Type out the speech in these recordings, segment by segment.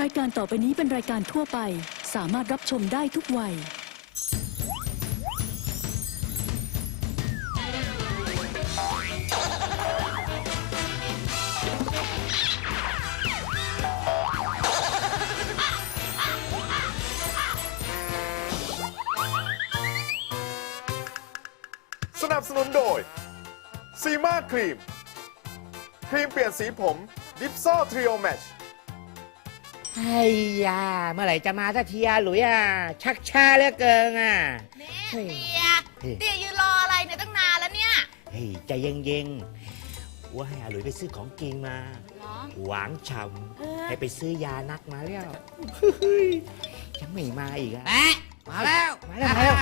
รายการต่อไปนี้เป็นรายการทั่วไป สามารถรับชมได้ทุกวัย สนับสนุนโดยซีมาครีม ครีมเปลี่ยนสีผม ดิฟซ่อทริโอแมช ไอ้ยาเมื่อไหร่จะมาสักทีอะหลุยอะชักช้าเหลือเกินอะนี่เฮ้ย เตียเฮ้ยเตียยืนรออะไรเนี่ยตั้งนานแล้วเนี่ยเฮ้ยใจเย็นๆว่าให้อาหลุยไปซื้อของกินมา เหรอ หวานฉ่เออำให้ไปซื้อยานักมาแล้วเฮ้ยยังไม่มาอีกอะแปะ มาแล้วมาแล้วมาแล้ว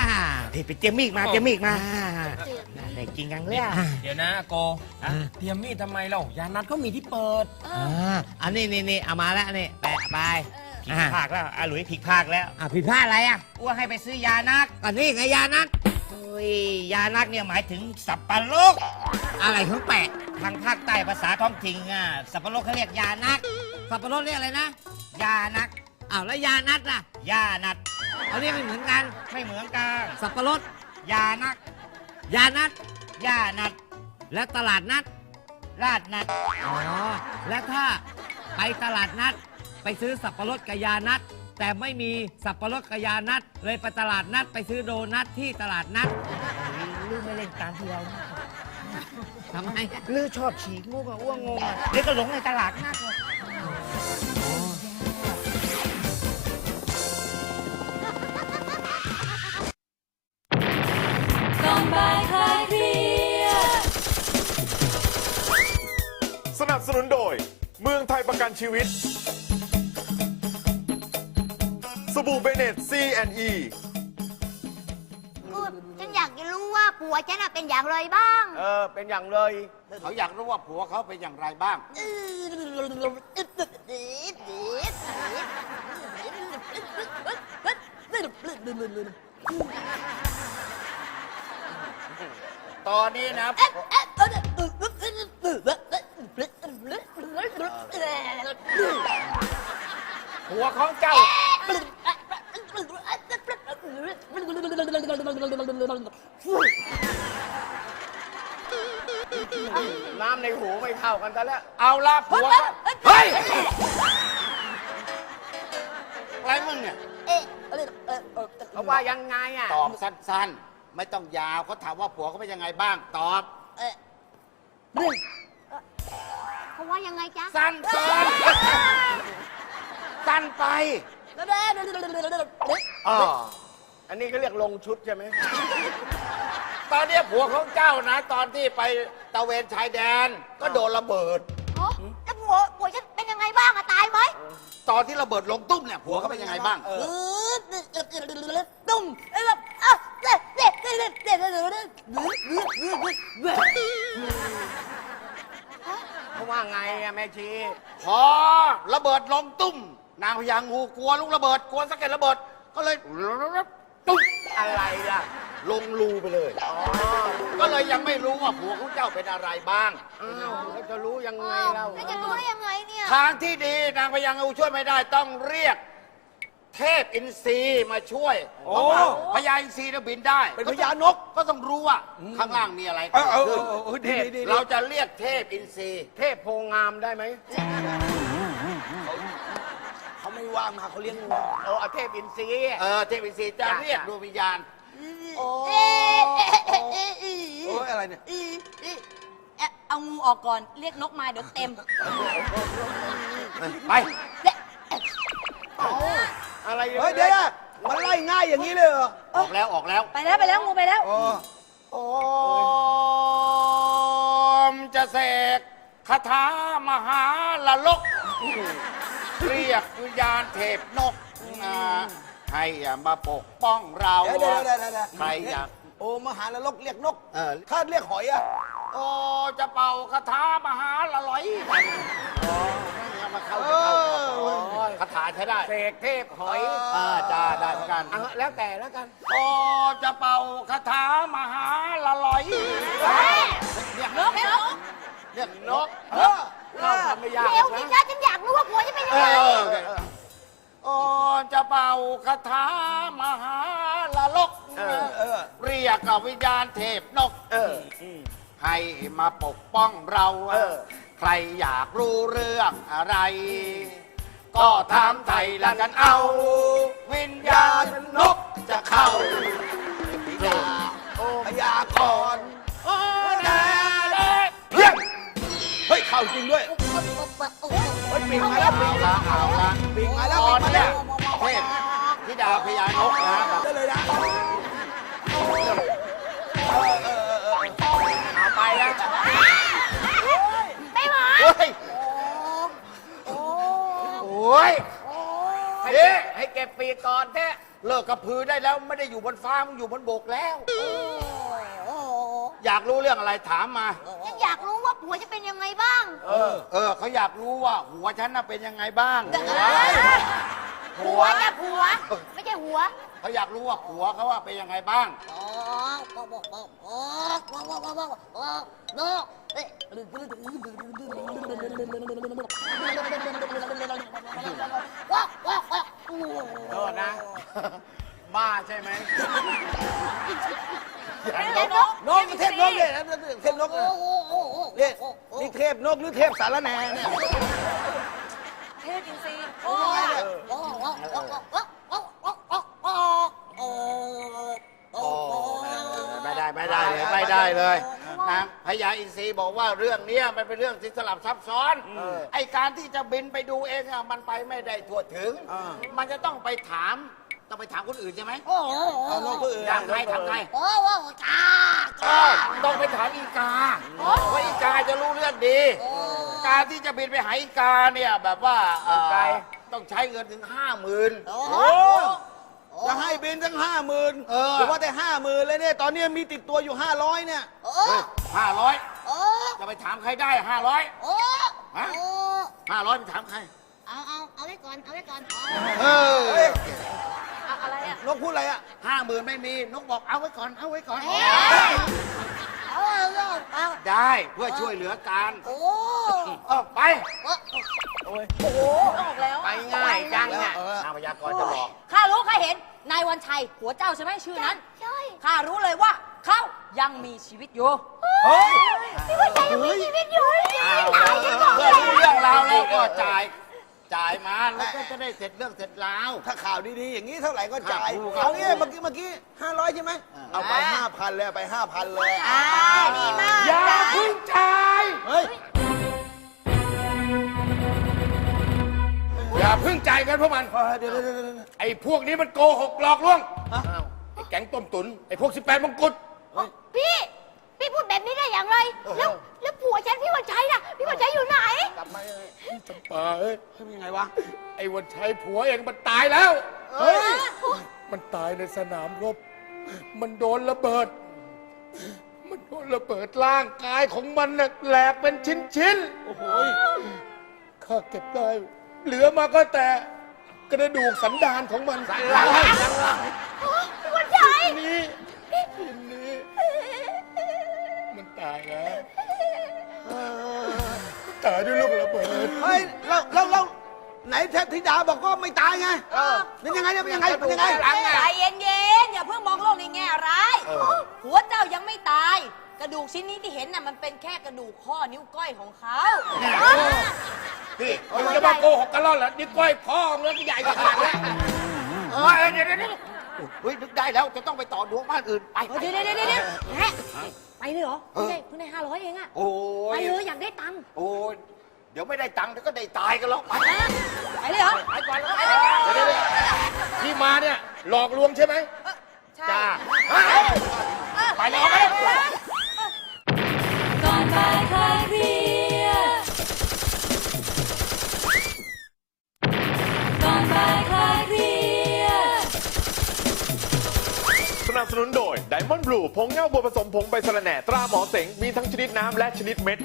เฮ้ยไปเตรียมมีดมาเตรียมมีดมาได้กินกันเลยอะเดี๋ยวนะอาโกอะเตรียมมีดทำไมเรายานัดก็มีที่เปิดเออ่อาอันนี้นี่นี่เอามาแล้วนี่แปะไปเออผิดพลาดแล้วอาหลุยผิดพลาดแล้วอะผิดพลาดอะไรอะว่าให้ไปซื้อยานักก็นี่ไงยานั้นเฮ้ยยานักเนี่ยหมายถึงสับปะรดอะไรของแปะทางภาคใต้ภาษาท้องถิ่นอะสับปะรดเขาเรียกยานักสับปะรดเรียกอะไรนะยานักอ้าวแล้วยานัดล่ะยานัด เอาเรียกไม่เหมือนกัน ไม่เหมือนกัน สับปะรด ยานัก ยานัดยานัด และตลาดนัด ราดนัด อ๋อ และถ้าไปตลาดนัด ไปซื้อสับปะรดกับยานัด แต่ไม่มีสับปะรดกับยานัด เลยไปตลาดนัดไปซื้อโดนัทที่ตลาดนัดลือไม่เล่นตามที่เราทำไม ลือชอบฉีกมุกอะอ้วงงงอะเดี๋ยวก็หลงในตลาดนัดเลยสนั สนุนโดย เมืองไทยประกันชีวิต สบู่เบเนต C&E คือฉันอยากจะรู้ว่าผัวฉันน่ะเป็นอย่างไรบ้างเออ เป็นอย่างเลย เขาอยากรู้ว่าผัวเขาเป็นอย่างไรบ้าง ตอนนี้นะ ผัวของเจ้า น้ำในหูไม่เข้ากันซะแล้ว เอาละผัวเขาเฮ้ย อะไรมึงเนี่ย เขาว่ายังไงอะ ตอบสั้นๆ ไม่ต้องยาวเขาถามว่าผัวเขาเป็นยังไงบ้าง ตอบ เขาว่ายังไงจ๊ะ สั้นๆ สั้นไปอ๋ออันนี้ก็เรียกลงชุดใช่ไหม ตอนเนี้ยผัวของเจ้านะ ตอนที่ไปตะเวนชายแดน ก็โดนระเบิด โอ้แล้วผัวผัวฉันเป็นยังไงบ้างอะตายไหมตอนที่ระเบิดลงตุ้มเนี่ยผัวเขาเป็นยังไงบ้างตุ้มไอ้แบบอะเด็ดเด็ดเด็ดเด็ดเด็ดเด็ดเขาว่าไงอะแม่ชี พอระเบิดลงตุ้ม นางพญางูกลัวลูกระเบิด กลัวสะเก็ดระเบิด ก็เลยตุ้มอะไรล่ะ ลงรูไปเลย ก็เลยยังไม่รู้ว่าผัวของเจ้าเป็นอะไรบ้างอ้าวแล้วจะรู้ยังไงอ้าวเรา แล้วจะรู้ได้ยังไงเนี่ยทางที่ดีนางพญางูช่วยไม่ได้ต้องเรียก เทพอินทรีมาช่วยเพราะว่าพญาอินทรีเนี่ยบินได้เป็นพญานก ก็ต้องรู้ว่าข้างล่างมีอะไรเกิดขึ้นเทพเราจะเรียกเทพอินทรีเทพโพงามได้ไหมเขาไม่ ว่างมาเขาเลี้ยงงูโอ้เทพอินทรีเออเทพอินทรีจะเรียกดวงวิญญาณโอ้โอ้ยอะไรเนี่ย เอางูออกก่อน เรียกนกมาเดี๋ยวเต็มไป อะไรเฮ้ยเดี๋ยวนะมันไล่ง่ายอย่างนี้เลยเหรอออกแล้วออกแล้ว ไปแล้วไปแล้วงูไปแล้ว อ๋อโอมจะเสกคาถามหาละลก เรียกวิญญาณเทพนกมาให้มาปกป้องเราเดี๋ยวเดี๋ยวเดี๋ยวเดี๋ยวเดี๋ยวใครอยาก โอ้มหาละลกเรียกนกเออ ถ้าเรียกหอยอะโอ้จะเป่าคาถามหาละลอยอ๋อให้มาเข้าจะเข้าโอ้ยคาถาใช้ได้เสกเทพหอยอ่าจ้าได้เหมือนกันแล้วแต่แล้วกันโอ้จะเป่าคาถามหาละลอยเรียกนกเรียกนกเออ เราทำไม่ยากเดี๋ยวนะสิจ้าฉันอยากรู้ว่าผัวฉันเป็นยังเอไงอคาถามหาละลกเออเออ เรียกกับวิญญาณเทพนก เออ ให้มาปกป้องเราเออ ใครอยากรู้เรื่องอะไร ก็ถามไทยละกันเอา วิญญาณนกจะเข้า พยากรณ์ จริงด้วยเฮ้ยปิงมาแล้วปิเอางละเอาละปิงมาแล้วตปิอนงมาเนี้แล้ยวเทพธิดาพญานกนะได้เลยนะเอาไปแล้วไม่หมอเฮ้ยโอ้ยให้เอ๊ะให้เก็บปีกก่อนแท้เลิกกับพือได้แล้วไม่ได้อยู่บนฟ้ามึงอยู่บนบกแล้ว อยากรู้เรื่องอะไรถามมาฉั นอยากรู้ว่าผัวจะเป็นยังไงบ้างเออ เออเขาอยากรู้ว่า หัวฉันน่ะเป็นยังไงบ้างผัวจะผัว ไม่ใช่หัว เขาอยากรู้ว่าผัวเขาว่าเป็นยังไงบ้าง พนกหรือเทพสารแหน่เนี่ยเทพอินทรีย์โอ้ยโอ้โอ้โอ้โอ้โอ้โอ้โอ้โอ้โอ้โอ้ไม่ได้ไม่ได้เลยไม่ได้เลยนะพญาอินทรีบอกว่าเรื่องเนี้ยมันเป็นเรื่องที่สลับซับซ้อนไอการที่จะบินไปดูเองมันไปไม่ได้ทั่วถึง มันจะต้องไปถาม ต้องไปถามคนอื่นใช่ไหมโอ้เอานกตัวอื่นถามใครถามใครโอ้โอ้จ้าเออต้องไปถามอีกาเพราะอีกาจะรู้เรื่องดี การที่จะบินไปหาอีกาเนี่ยแบบว่าเอ่อต้องใช้เงินถึงห้าหมื่นโอ้โอ้จะให้บินตั้งห้าหมื่นเออ หรือว่าแต่ห้าหมื่นเลยเนี่ยตอนนี้มีติดตัวอยู่ห้าร้อยเนี่ยโอ้ห้าร้อยโอ้จะไปถามใครได้ห้าร้อยโอ้ฮะโอ้ห้าร้อยไปถามใคร เอาเอาเอาไว้ก่อน เอาไว้ก่อน เอออะอะไรอะ นกพูดอะไรอะห้าหมื่นไม่มีนกบอกเอาไว้ก่อนเอาไว้ก่อน เอ้ยเอาเอาเอาได้เพื่อช่วยเหลือการโอ้เออไป โอ้ออกแล้วไปอะง่ายจังเออะอเออ นางพยากรณ์จะบอก ข้ารู้ข้าเห็น นายวันชัยหัวเจ้าใช่ไหมชื่อนั้น ใช่ข้ารู้เลยว่าเขายังมีชีวิตอยู่ เฮ้ย พี่ว่าใจยังมีชีวิตอยู่ยังเอาไม่ตายฉันบอกเพื่เลอยรู้เรื่องราวแล้วก็จ่าย จ่ายมาแล้วก็จะได้เสร็จเรื่องเสร็จราว ถ้าข่าวดีๆอย่างนี้เท่าไหร่ก็จ่ายครับ เอางี้เมื่อกี้เมื่อกี้ห้าร้อยใช่ไหมเอาไปห้าพันเลยเอาไปห้าพันเลยอ่าดีมากอย่าเพึ่งจ่ายเฮ้ยอย่าเพิ่งจ่ายเงินพวกมันเดี๋ยวเดี๋ยวเดี๋ยวเดี๋ยวไอ้พวกนี้มันโกหกหลอกลวงไอ้แก๊งต้มตุนไอ้พวก 18มงกุฎพี่พี่พูด แบบนี้ได้อย่างไร แล้วแล้วผัวฉันพี่วันชัยน่ะ พี่วันชัยอยู่ไหน กลับมาเลยจำปาเอ้ยทำยังไงวะ ไอ้วันชัยผัวเองมันตายแล้ว เฮ้ย มันตายในสนามรบ มันโดนระเบิด มันโดนระเบิดร่างกายของมันน่ะแหลกเป็นชิ้นๆโอ้โหข้าเก็บได้ เหลือมาก็แต่กระดูกสันดานของมันสันหลังพี่วันชัยนี้ทีนี้มัน ตายแล้วตายด้วยลูกระเบิดเฮ้ยเราเราเราไหนเทพธิดาบอกว่าไม่ตายไงเป็นยังไงเนี่ยเป็นยังไงเป็นยังไงใจเย็นๆอย่าเพิ่งมองโลกในแง่ร้ายหัวเจ้ายังไม่ตาย กระดูกชิ้นนี้ที่เห็นน่ะมันเป็นแค่กระดูกข้อนิ้วก้อยของเขาพี่มันจะมาโกหกกันแล้วเหรอนี่ก้อยพ่อเนื้อใหญ่กว่าขนาดนี้เออเดี๋ยวเดี๋ยว เดี๋ยวเฮ้ยนึกได้แล้วจะต้องไปต่อดวงบ้านอื่นไป เดี๋ยวเดี๋ยวเดี๋ยวเดี๋ยวแหะไปเลยเหรอเพิ่งได้เพิ่งได้ห้าร้อยเองอะโอ้ไปยเลยอยากได้ตังค์โอ้ยเดี๋ยวไม่ได้ตังค์เดี๋ยวก็ได้ตายกันแล้วไปไปเลยเหรอ ไปก่อนแล้วไปเลยเดี๋ยวๆที่มาเนี่ยหลอกลวงใช่ไหมใช่จ้าไปเลยเอาไป ก่อนบ่ายคลายเครี สนับสนุนโดย Diamond Blue ผงเงาบัวผสมผงใบสะระแหน่ตราหมอเสงมีทั้งชนิดน้ำและชนิดเม็ด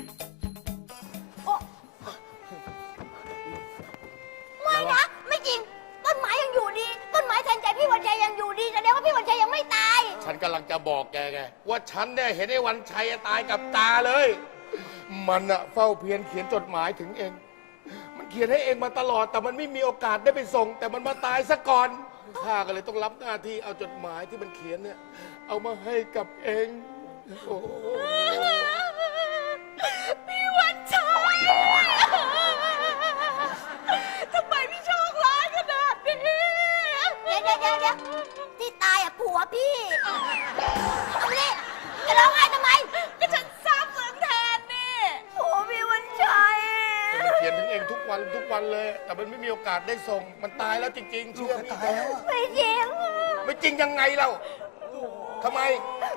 ไม่นะ ไม่จริง ต้นไม้ยังอยู่ดี ต้นไม้แทนใจพี่วันชัยยังอยู่ดีแสดงว่าพี่วันชัยยังไม่ตาย ฉันกำลังจะบอกแกไง ว่าฉันเนี่ยเห็นไอ้วันชัยตายกับตาเลย มันอะเฝ้าเพียรเขียนจดหมายถึงเอง มันเขียนให้เองมาตลอด แต่มันไม่มีโอกาสได้ไปส่ง แต่มันมาตายซะก่อน ข้าก็เลยต้องรับหน้าที่เอาจดหมายที่มันเขียนเนี่ย เอามาให้กับเองโอ้โหพี่วันชัยทำไมพี่โชคร้ายขนาดนี้ เดี๋ยวเดี๋ยวเดี๋ยวเดี๋ยวที่ตายอะผัวพี่เอานี่จะร้องไห้ทำไม ก็ฉันซาบซึ้งแทนนี่ ผัวพี่วันชัย มันเขียนถึงเองทุก วันทุกวันเลย แต่มันไม่มีโอกาสได้ส่ง มันตายแล้วจริง ๆ เชื่อพี่เถอะไม่จริงไม่จริงยังไงเราทำไม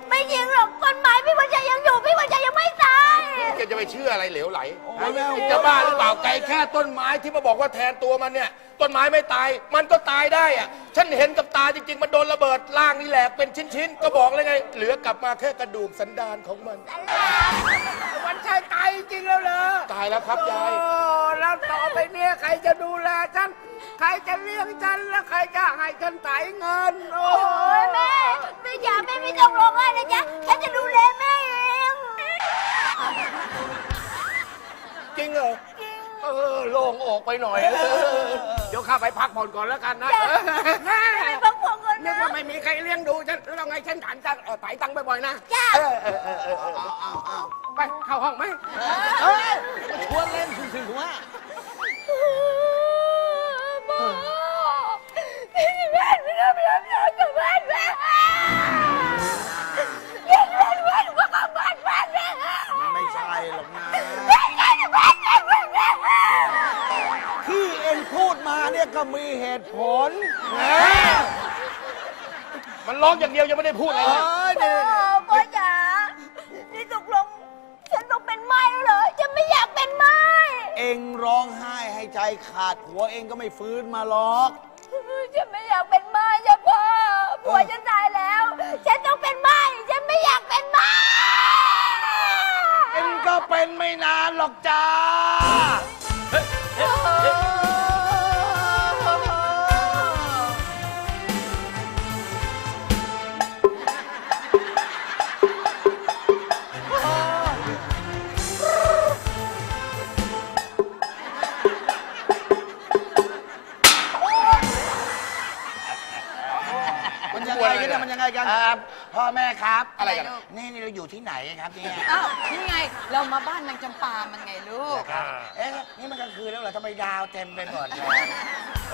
ไม่จริงหรอกต้นไม้พี่วันชัยยังอยู่พี่วันชัยยังไม่ตายแกจะไปเชื่ออะไรเหลวไหลฮะจะบ้าหรือเปล่าไก่แค่ต้นไม้ที่มาบอกว่าแทนตัวมันเนี่ย ต้นไม้ไม่ตาย มันก็ตายได้อะฉันเห็นกับตาจริง ๆ มันโดนระเบิดร่างนี่แหลกเป็นชิ้นๆก็บอกเลยไง เหลือกลับมาแค่กระดูกสันดานของมัน วันชัยตายจริงแล้วเหรอตายแล้วครับยาย โอ้ แล้วต่อไปเนี่ยใครจะดูแลฉัน ใครจะเลี้ยงฉันแล้วใครจะให้ฉันไถ่ายเงิน โอ้โอ้ยแม่แม่จ๋าแม่ไม่ต้องร้องไห้นะจ๊ะฉันจะดูแลแม่เองจริงเหรอเออโล่งอกไปหน่อยเดี๋ยวข้าไปพักผ่อนก่อนแล้วกันนะไปพักผ่อนก่อนนึกนะ ว่าไม่มีใครเลี้ยงดูฉันแล้วไงฉันถานตังค์เอ่อไถ่ายตังค์บ่อยๆนะจ้าไปเข้าห้องไหมชวนเล่นสื่อๆว่า พ่อพี่แม่ไม่ได้ไม่ได้ไม่ได้กับแม่แม่แม่แม่แม่ว่ากับแม่แม่แม่ไม่ใช่หรอกนะแม่แม่แม่แม่แม่แม่แม่ที่เอ็งพูดมาเนี่ยก็มีเหตุผลมันร้องอย่างเดียวยังไม่ได้พูดอะไรเอเลยอเนี่ย ขาดหัวเอ็งก็ไม่ฟื้นมาหรอก ฉันไม่อยากเป็นไม้จ้ะพ่อผัวฉันตายแล้ว ฉันต้องเป็นไม้ฉันไม่อยากเป็นไม้เอ็งก็เป็นไม่นานหรอกจ้า กันพ่อแม่ครับอะไรกันนี่นี่เราอยู่ที่ไหนครับเนี่ยอ้าวนี่ไง เรามาบ้านนางจำปามันไงลูกเอ๊ะนี่มันกลางคืนแล้วเหรอทำไมดาวเต็มไปหมดเลย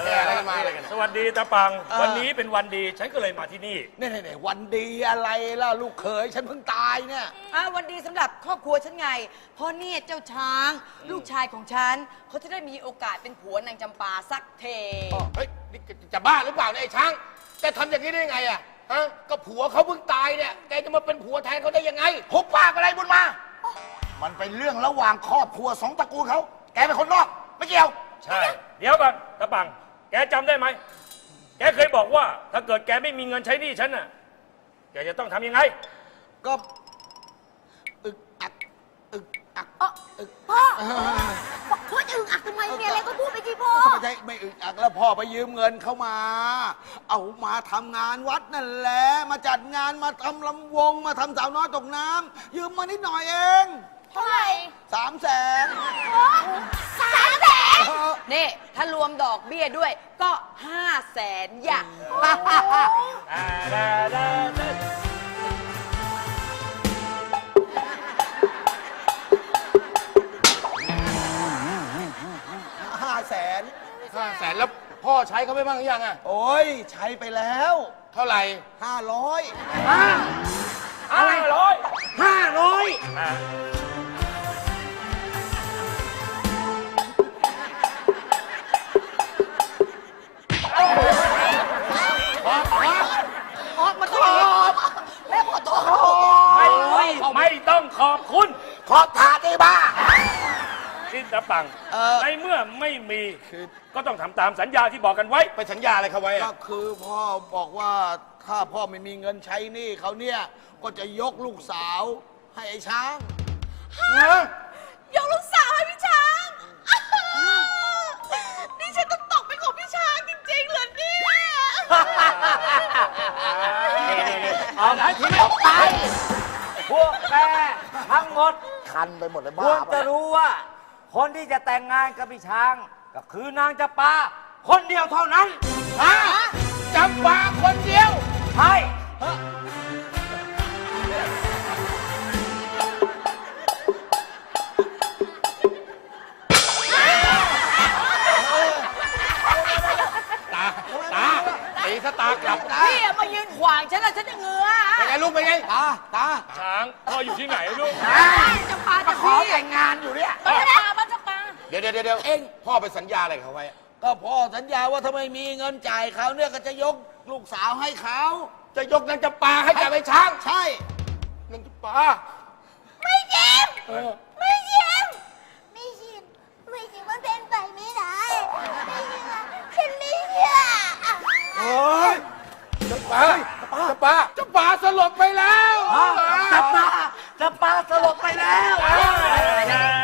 แกอะไรกันมาอะไรกัน สวัสดีตาปัง เออ วันนี้เป็นวันดีฉันก็เลยมาที่นี่ นี่นี่วันดีอะไรล่ะลูกเขยฉันเพิ่งตายเนี่ย อะวันดีสำหรับครอบครัวฉันไง เพราะเนี่ยเจ้าช้าง ลูกชายของฉัน เขาจะได้มีโอกาสเป็นผัวนางจำปาสักเท เฮ้ยนี่แกจะบ้าหรือเปล่าเนี่ยไอ้ช้างแกทำอย่างนี้ได้ยังไงอะ ฮะก็ผัวเขาเพิ่งตายเนี่ย แกจะมาเป็นผัวแทนเขาได้ยังไงหุบปากอะไรบุญมา มันเป็นเรื่องระหว่างครอบครัวสองตระกูลเขา แกเป็นคนนอก ไม่เกี่ยว ใช่ เดี๋ยวก่อนตาปัง แกจำได้ไหม แกเคยบอกว่า ถ้าเกิดแกไม่มีเงินใช้หนี้ฉันน่ะ แกจะต้องทำยังไง ก็อึกอักอึกอัก พ่อพูดอึ่งอักทำไมมีอะไรก็พูดไป อึกอักแล้วพ่อไปยืมเงินเขามา เอามาทำงานวัดนั่นแหละ มาจัดงานมาทำลำวง มาทำสาวน้อยตกน้ำยืมมานิดหน่อยเองเท่าไหร่สามแสนสามแสนนี่ ถ้ารวมดอกเบี้ยด้วยก็ห้าแสนอย่างห้า ห้าแสนแล้วพ่อใช้เขาไปบ้างหรือยังอะโอ้ยใช้ไปแล้วเท่าไหร่ห้าร้อยห้าร้อยห้าร้อยออกมาต้องไม่ไม่ไม่ต้องขอบคุณ ขอบถาดไอ้บ้า ที่ตาปัง เออในเมื่อไม่มีก็ต้องทำตามสัญญาที่บอกกันไว้ ไปสัญญาอะไรเขาไว้ก็อะคือพ่อบอกว่าถ้าพ่อไม่มีเงินใช้หนี้เขาเนี่ยก็จะยกลูกสาวให้ไอ้ช้างยกลูกสาวให้พี่ช้างนี่ฉันต้องตกเป็นของพี่ช้างจริงๆเหรอเนี่ยเอาไหนที่ออกไป พวกแกทั้งหมดคันไปหมดเลยคบ้าวรจะรู้ว่า คนที่จะแต่งงานกับพี่ช้าง ก็คือนางจะปาคนเดียวเท่านั้นฮจำปาคนเดียว ใช่ตา ตาตีสตากลับพี่อะมายืนขวางฉันแล้วฉันจะเหงือเป็นไงลูกเป็นไง ตา ตาช้างพ่ออยู่ที่ไหนลูกจะปาจะขอพี่แต่งงานอยู่เนี่ย ดี๋ยวเดี๋ยวเดี๋ยวเองพ่อไปสัญญาอะไรกับเขาไว้อะก็พ่อสัญญาว่าถ้าไม่มีเงินจ่ายเขาเนี่ยก็จะยกลูกสาวให้เขา จะยกนางจำปาให้กับไอ้ช้าง ใช่นางจำปา ไม่จริงไม่จริงไม่จริงไม่จริงมันเป็นไปไม่ได้ไม่จริงอะฉันไม่เชื่อโอ้ยจำปาจำปาจำปาสลบไปแล้วจะปาจะปาสลบไปแล้ว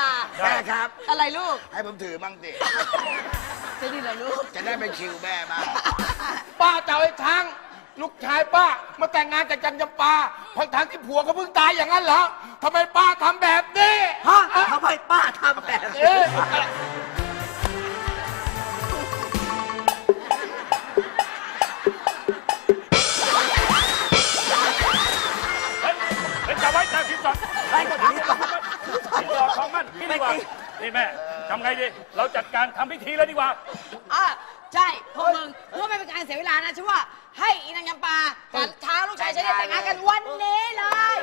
ลา แม่ครับ อะไรลูกให้ผมถือมั่งสิจะดีเหรอลูก จะได้เป็นคิวแม่บ้างป้าจะเอาไอ้ช้างลูกชายป้ามาแต่งงานกับจันจำปาทั้งทางๆที่ผัวเขาเพิ่งตายอย่างนั้นเหรอทำไมป้าทำแบบนี้ ฮะทำไมป้าทำแบบนี้ สินสอดของมันนี่ดีกว่านี่แม่ทำไงดี เราจัดการทำพิธีแล้วดีกว่า อะใช่พวกมึงเพื่อไม่เป็นการเสียเวลานะฉันว่าให้อีนางยำปากับท้าลูกชายฉันได้แต่งงานกันวันนี้เลย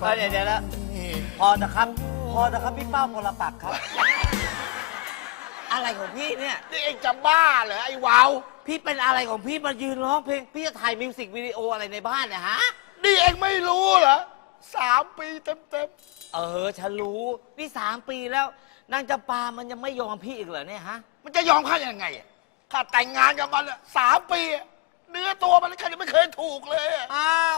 ก็เดี๋ยวเดี๋ยวแล้วพอนะครับ พอนะครับพี่เป้าพลปักครับ อะไรของพี่เนี่ย นี่เองจะบ้าเหรอไอ้วาวพี่เป็นอะไรของพี่มายืนร้องเพลง พี่จะถ่ายมิวสิกวิดีโออะไรในบ้านเนี่ยฮะ นี่เองไม่รู้เหรอสามปีเต็มเออ ฉันรู้ นี่สามปีแล้ว นางจำปามันยังไม่ยอมพี่อีกเหรอเนี่ยฮะ ๆมันจะยอมข้ายังไงอะข้าแต่งงานกับมันอะสามปีอะเนื้อตัวมันข้ายังไม่เคยถูกเลยอะ อ้าว